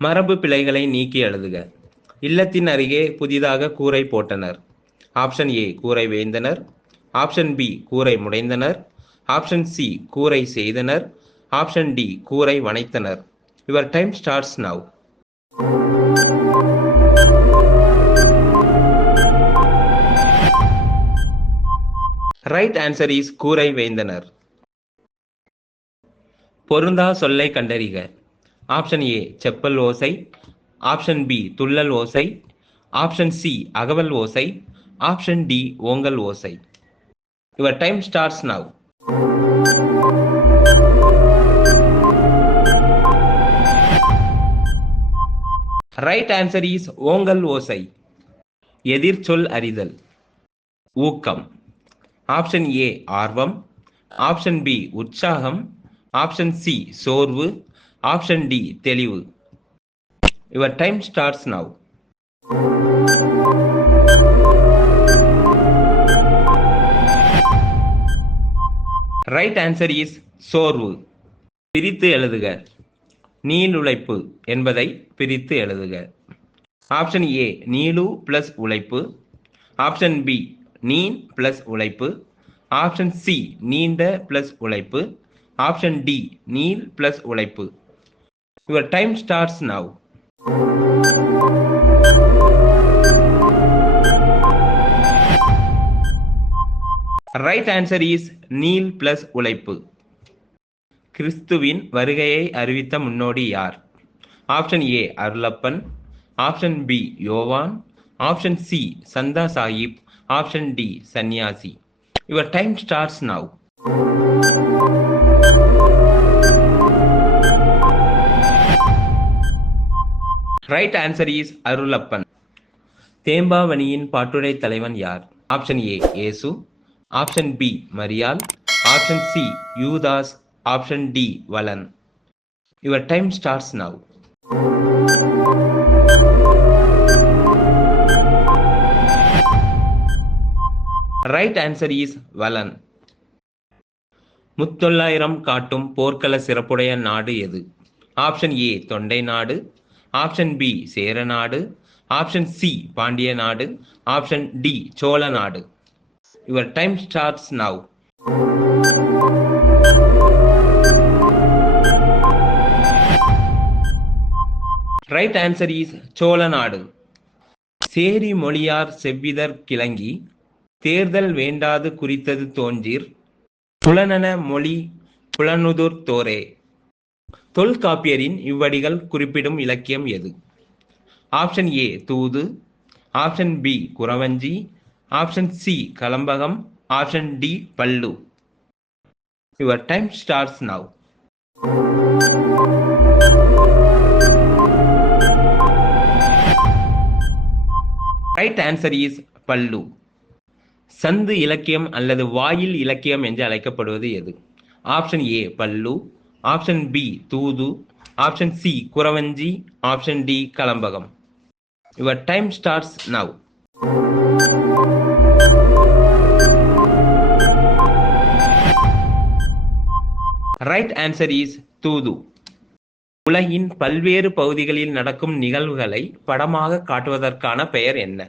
மரபு பிழைகளை நீக்கி எழுதுக. இல்லத்தின் அருகே புதிதாக கூரை போட்டனர். ஆப்ஷன் ஏ கூரை வேய்ந்தனர், ஆப்ஷன் பி கூரை முடைந்தனர், ஆப்ஷன் சி கூரை செய்தனர், ஆப்ஷன் டி கூரை வனைத்தனர். Your time starts now. Right answer is கூரை வேய்ந்தனர். பொருந்தா சொல்லை கண்டறிக. ஆப்ஷன் ஏ செப்பல் ஓசை, ஆப்ஷன் பி துள்ளல் ஓசை, ஆப்ஷன் சி அகவல் ஓசை, ஆப்ஷன் டி ஓங்கல் ஓசை. Your time starts now. Right answer is ஓங்கல் ஓசை. எதிர்ச்சொல் அறிதல். ஊக்கம். ஆப்ஷன் ஏ ஆர்வம், ஆப்ஷன் பி உற்சாகம், ஆப்ஷன் சி சோர்வு, ஆப்ஷன் டி தெளிவு. Your time starts now. Right answer is சோர்வு. பிரித்து எழுதுக. நீளுழைப்பு என்பதை பிரித்து எழுதுக. ஆப்ஷன் ஏ நீளு பிளஸ் உழைப்பு, ஆப்ஷன் பி நீன் பிளஸ் உழைப்பு, ஆப்ஷன் சி நீண்ட பிளஸ் உழைப்பு, ஆப்ஷன் டி நீள் பிளஸ் உழைப்பு. Your time starts now. Right answer is நீள் பிளஸ் உழைப்பு. கிறிஸ்துவின் வருகையை அறிவித்த முன்னோடி யார்? Option A Arulappan, option B யோவான், option C Chanda Sahib, option D சன்னியாசி. Your time starts now. Right answer is Arulappan. தேம்பாவணியின் பாட்டுடை தலைவன் யார்? ஆப்ஷன் ஏ இயேசு, ஆப்ஷன் பி மரியாள், ஆப்ஷன் சி யூதாஸ், option D Valan. Your time starts now. Right answer is Valan. Muthollayiram காட்டும் போர்க்கள சிறப்புடைய நாடு எது? ஆப்ஷன் ஏ தொண்டை நாடு, ஆப்ஷன் பி சேர நாடு, ஆப்ஷன் சி பாண்டிய நாடு, ஆப்ஷன் டி சோழ நாடு. Your time starts now. Right answer is Chola நாடு. சேரி மொழியார் செவ்விதர் கிளங்கி தேர்தல் வேண்டாது குறித்தது தோன்றீர் புலனன மொழி புலனுதுர் தோரே. தொல்காப்பியரின் இவ்வடிகள் குறிப்பிடும் இலக்கியம் எது? ஆப்ஷன் ஏ தூது, ஆப்ஷன் பி குறவஞ்சி, ஆப்ஷன் சி கலம்பகம், ஆப்ஷன் டி பல்லு. Your time starts now. Right answer is பல்லு. சந்து இலக்கியம் அல்லது வாயில் இலக்கியம் என்று அழைக்கப்படுவது எது? ஆப்ஷன் ஏ பல்லு, ஆப்ஷன் பி தூது, ஆப்ஷன் சி குறவஞ்சி, ஆப்ஷன் டி கலம்பகம். Your time starts now. Right answer is தூது. உலகின் பல்வேறு பகுதிகளில் நடக்கும் நிகழ்வுகளை படமாக காட்டுவதற்கான பெயர் என்ன?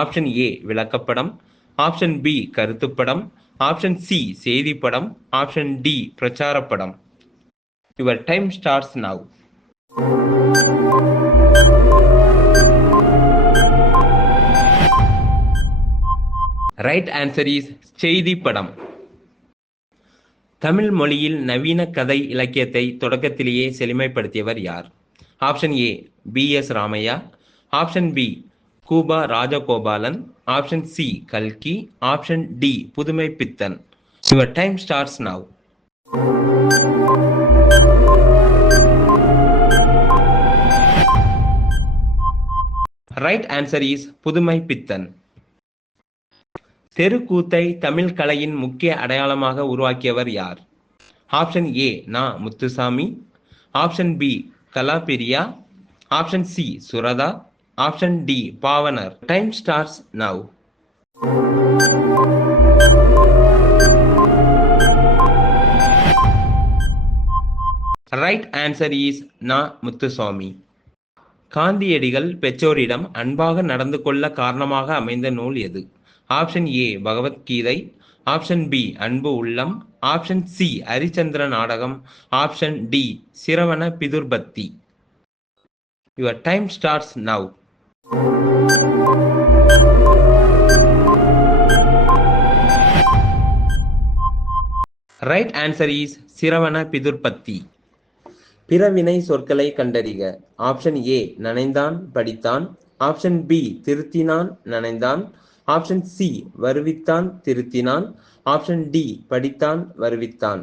ஆப்ஷன் ஏ விளக்கப்படம், ஆப்ஷன் பி கருத்துப்படம், ஆப்ஷன் சி செய்திப்படம், ஆப்ஷன் டி பிரச்சாரப்படம். Your time starts now. Right answer is செய்திப்படம். தமிழ் மொழியில் நவீன கதை இலக்கியத்தை தொடக்கத்திலேயே செழுமைப்படுத்தியவர் யார்? Option A B S Ramaiah, option B Kupa Rajagopalan, option C கல்கி, option D Pudhumai Pithan. Your time starts now. Right answer is Pudhumai Pithan. தெருக்கூத்தை Tamil கலையின் முக்கிய அடையாளமாக உருவாக்கியவர் யார்? Option A Na Muthusamy, option B Kalapriya, option C Suratha, option D Pavanar. Time starts now. Right answer is Na Muthusamy. காந்தியடிகள் பெற்றோரிடம் அன்பாக நடந்து கொள்ள காரணமாக அமைந்த நூல் எது? Option A Bhagavad Gita, option B அன்பு உள்ளம், ஆப்ஷன் சி ஹரிச்சந்திர நாடகம், option D Shravana Pitrubhakti. Your time starts now. Right answer is Shravana Pitrubhakti. பிறவினை சொற்களை கண்டறிக. ஆப்ஷன் ஏ நனைந்தான் படித்தான், ஆப்ஷன் பி திருத்தினான் நனைந்தான், ஆப்ஷன் சி வருவித்தான் திருத்தினான், ஆப்ஷன் டி படித்தான் வருவித்தான்.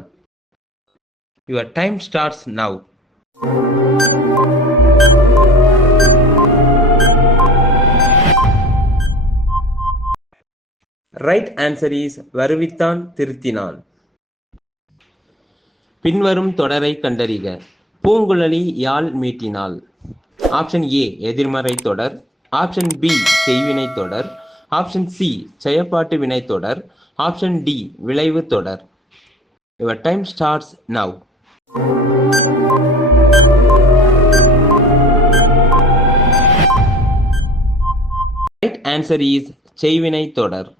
Your time starts now. Right answer is வருவித்தான் திருத்தினான். பின்வரும் தொடரை கண்டறிக. பூங்குழலி யாழ் மீட்டினாள். ஆப்ஷன் ஏ எதிர்மறை தொடர், ஆப்ஷன் பி செய்வினை தொடர், ஆப்ஷன் சி செயற்பாட்டு வினை தொடர், ஆப்ஷன் டி விளைவு தொடர். Your time starts now. Right answer is செய்வினை தொடர்.